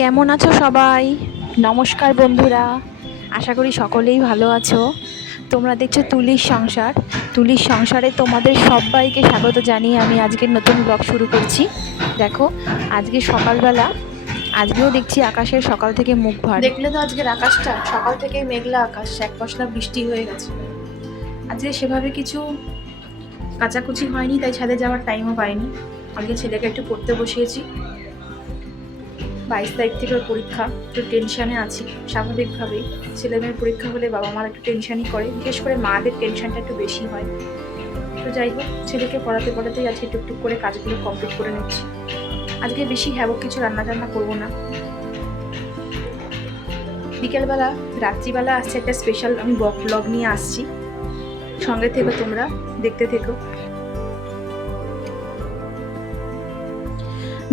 কেমন আছো সবাই? নমস্কার বন্ধুরা, আশা করি সকলেই ভালো আছো। তোমরা দেখছো তুলির সংসার। তুলির সংসারে তোমাদের সবাইকে স্বাগত জানিয়ে আমি আজকের নতুন ব্লগ শুরু করছি। দেখো, আজকে সকালবেলা, আজকেও দেখছি আকাশের সকাল থেকে মুখ ভার। দেখলে তো আজকের আকাশটা সকাল থেকে মেঘলা আকাশ, এক পশলা বৃষ্টি হয়ে গেছে। আজকে সেভাবে কিছু কাচাকুচি হয়নি, তাই ছাদে যাওয়ার টাইমও পাইনি। আজকে ছেলেকে একটু পড়তে বসিয়েছি। 22 তারিখ থেকে ওর পরীক্ষা, একটু টেনশানে আছি। স্বাভাবিকভাবেই ছেলেমেয়ের পরীক্ষা হলে বাবা মার একটু টেনশানই করে, বিশেষ করে মাদের টেনশানটা একটু বেশি হয়। তো যাই হোক, ছেলেকে পড়াতে পড়াতেই আজকে টুকটুক করে কাজগুলো কমপ্লিট করে নিচ্ছি। আজকে বেশি হ্যাবক কিছু রান্না করবো না। বিকেলবেলা, রাত্রিবেলা আসছে একটা স্পেশাল, আমি ব্লগ নিয়ে আসছি। সঙ্গে থেকো, তোমরা দেখতে থেকো।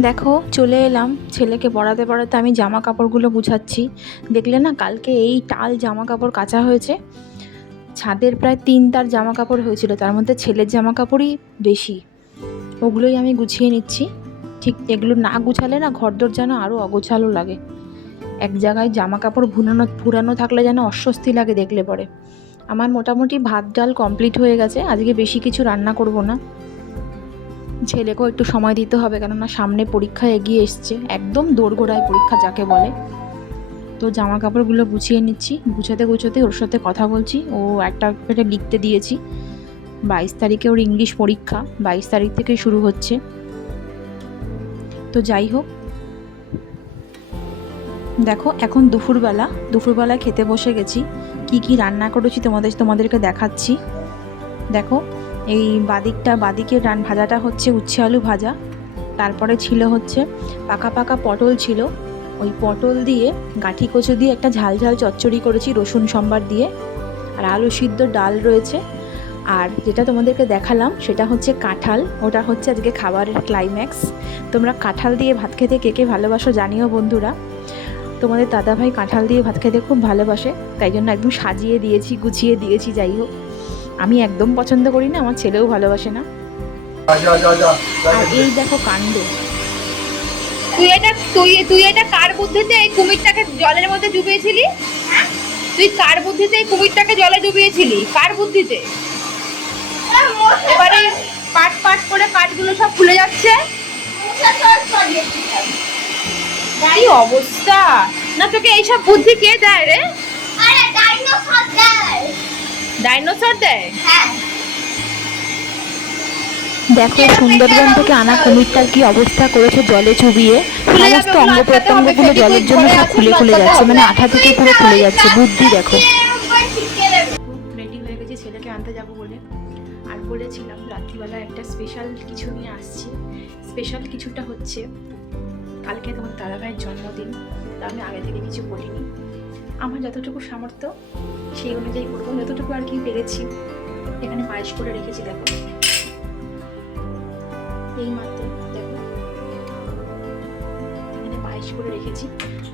দেখো, চলে এলাম। ছেলেকে পড়াতে পড়াতে আমি জামা কাপড়গুলো গুছাচ্ছি। দেখলে না, কালকে এই টাল জামা কাপড় কাচা হয়েছে। ছাদের প্রায় 3 তার জামা কাপড় হয়েছিল, তার মধ্যে ছেলের জামা কাপড়ই বেশি। ওগুলোই আমি গুছিয়ে নিচ্ছি। ঠিক এগুলো না গুছালে না ঘরদোর যেন আরও অগোছালো লাগে। এক জায়গায় জামা কাপড় ফুরানো থাকলে যেন অস্বস্তি লাগে দেখলে পরে। আমার মোটামুটি ভাত ডাল কমপ্লিট হয়ে গেছে। আজকে বেশি কিছু রান্না করব না। ছেলেকেও একটু সময় দিতে হবে, কেননা সামনে পরীক্ষা এগিয়ে এসছে, একদম দোরগোড়ায় পরীক্ষা যাকে বলে। তো জামা কাপড়গুলো গুছিয়ে নিচ্ছি। গুছাতে ওর সাথে কথা বলছি। ও একটা লিখতে দিয়েছি। 22 তারিখে ওর ইংলিশ পরীক্ষা, 22 তারিখ থেকে শুরু হচ্ছে। তো যাই হোক, দেখো এখন দুপুরবেলা খেতে বসে গেছি। কি রান্না করেছি তোমাদেরকে দেখাচ্ছি। দেখো, এই বাদিকের ভাজাটা হচ্ছে উচ্ছে আলু ভাজা। তারপরে ছিল হচ্ছে পাকা পটল ছিল, ওই পটল দিয়ে গাঁঠি কচু দিয়ে একটা ঝাল চচ্চড়ি করেছি রসুন সম্বার দিয়ে। আর আলু সিদ্ধ ডাল রয়েছে। আর যেটা তোমাদেরকে দেখালাম সেটা হচ্ছে কাঁঠাল। ওটা হচ্ছে আজকে খাবারের ক্লাইম্যাক্স। তোমরা কাঁঠাল দিয়ে ভাত খেতে কে ভালোবাসো জানিও বন্ধুরা। তোমাদের দাদাভাই কাঁঠাল দিয়ে ভাত খেতে খুব ভালোবাসে, তাই জন্য একদম সাজিয়ে দিয়েছি, গুছিয়ে দিয়েছি। যাই হোক, আমি একদম পছন্দ করি না, আমার ছেলেও ভালোবাসে না। আর এই দেখো কাণ্ড। তুই এটা কার বুদ্ধিতে এই কুমিরটাকে জলের মধ্যে ডুবিয়েছিলি? তুই কার বুদ্ধিতে এই কুমিরটাকে জলে ডুবিয়েছিলি? কার বুদ্ধিতে? এবারে পাট করে কাঠগুলো সব খুলে যাচ্ছে। কি অবস্থা! না, তোকে এইসব বুদ্ধি কে দেয় রে? আরে ডাইনোসর দেয়। ডাইনোসর দেয়? হ্যাঁ। দেখো, সুন্দরবন থেকে আনা কুমিরটার কি অবস্থা করেছে জলে চুবিয়ে। সমস্ত অঙ্গ প্রত্যঙ্গগুলো জলের জন্য সব খুলে যাচ্ছে, মানে আঠা থেকে পুরো খুলে যাচ্ছে। বুদ্ধি দেখো। রেডি হয়ে গেছি ছেলেকে আনতে যাব বলে। আর বলেছিলাম রাত্রিবেলা একটা স্পেশাল কিছু নিয়ে আসছি। স্পেশাল কিছুটা হচ্ছে, কালকে তোমার দাদাভাইয়ের জন্মদিন। তা আমি আগে থেকে কিছু বলিনি। আমার যতটুকু সামর্থ্য সেই অনুযায়ী করবো, যতটুকু আর কি পেরেছি। এখানে পায়েস করে রেখেছি, দেখো এই মাত্র। দেখো, এখানে পায়েস করে রেখেছি।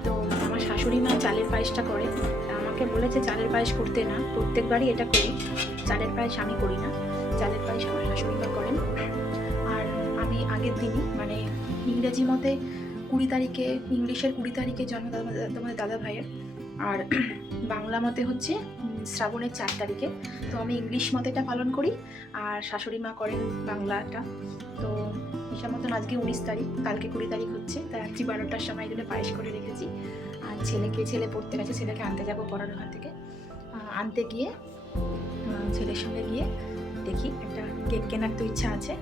তো আমার শাশুড়ি মা চালের পায়েসটা করে। আমাকে বলেছে চালের পায়েস করতে না, প্রত্যেকবারই এটা করি। চালের পায়েস আমি করি না, চালের পায়েস আমার শাশুড়ি মা করেন। আর আমি আগের দিনই, মানে ইংরেজি মতে 20 তারিখে, ইংলিশের 20 তারিখে জন্ম তোমাদের দাদা ভাইয়ের। আর বাংলা মতে হচ্ছে শ্রাবণের 4 তারিখে। তো আমি ইংলিশ মতেটা পালন করি, আর শাশুড়ি মা করেন বাংলাটা। তো হিসাব মতন আজকে 19 তারিখ, কালকে 20 তারিখ হচ্ছে। তাই রাত্রি 12টার সময় এগুলো পায়েস করে রেখেছি। আর ছেলে পড়তে গেছে, ছেলেকে আনতে যাবো পড়ার ওখান থেকে। আনতে গিয়ে ছেলের সঙ্গে গিয়ে দেখি একটা কেক কেনার তো ইচ্ছা আছে।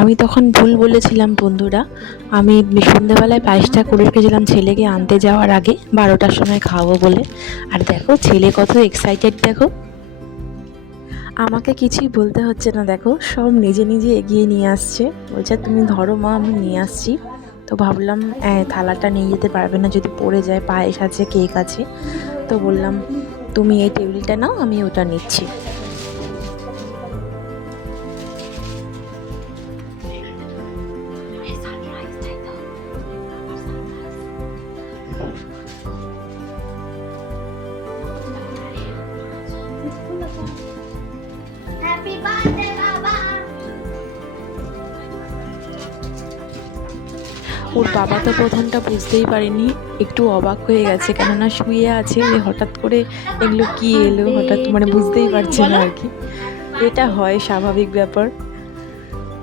আমি তখন ভুল বলেছিলাম বন্ধুরা। আমি সন্ধ্যেবেলায় পায়েসটা করে রেখেছিলাম ছেলেকে আনতে যাওয়ার আগে, 12টার সময় খাওয়াবো বলে। আর দেখো ছেলে কত এক্সাইটেড, দেখো আমাকে কিছুই বলতে হচ্ছে না। দেখো, সব নিজে এগিয়ে নিয়ে আসছে। বলছে তুমি ধরো মা, আমি নিয়ে আসছি। তো ভাবলাম থালাটা নিয়ে যেতে পারবে না, যদি পড়ে যায়, পায়েস আছে, কেক আছে। তো বললাম তুমি এই টেবিলটা নাও, আমি ওটা নিচ্ছি। হ্যাপি বার্থডে বাবা। ওর বাবা তো প্রথমটা বুঝতেই পারেনি, একটু অবাক হয়ে গেছে, কেননা শুয়ে আছে, যে হঠাৎ করে এগুলো কি এলো হঠাৎ, মানে বুঝতেই পারছে না আর কি। এটা হয়, স্বাভাবিক ব্যাপার।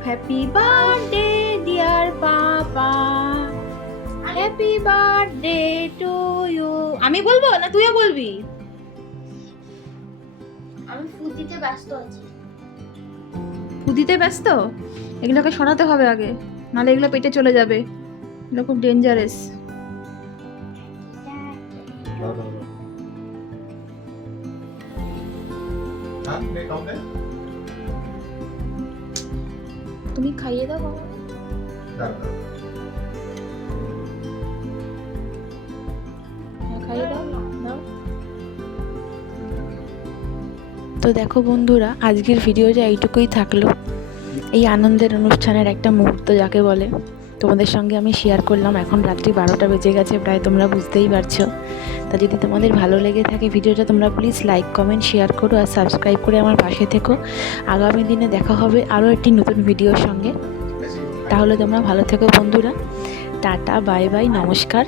Happy birthday dear papa, happy birthday to you. আমি বলবো না তুইও বলবি? আমি ফুড দিতে ব্যস্ত আছি। ফুদিতে ব্যস্ত? এগুলোকে সরাতে হবে আগে, নাহলে এগুলো পেটে চলে যাবে, এগুলো খুব ডেঞ্জারাস। তুমি খাইয়ে দাও বাবা। হ্যাঁ, খাইয়ে দাও দাও। তো দেখো বন্ধুরা, আজকের ভিডিওটা এইটুকুই থাকলো। এই আনন্দের অনুষ্ঠানের একটা মুহূর্ত যাকে বলে, তোমাদের সঙ্গে আমি শেয়ার করলাম। এখন রাত্রি 12টা বেজে গেছে প্রায়, তোমরা বুঝতেই পারছো। তা যদি তোমাদের ভালো লেগে থাকে ভিডিওটা, তোমরা প্লিজ লাইক কমেন্ট শেয়ার করো আর সাবস্ক্রাইব করে আমার পাশে থেকো। আগামী দিনে দেখা হবে আরও একটি নতুন ভিডিওর সঙ্গে। তাহলে তোমরা ভালো থেকো বন্ধুরা। টাটা, বাই বাই, নমস্কার।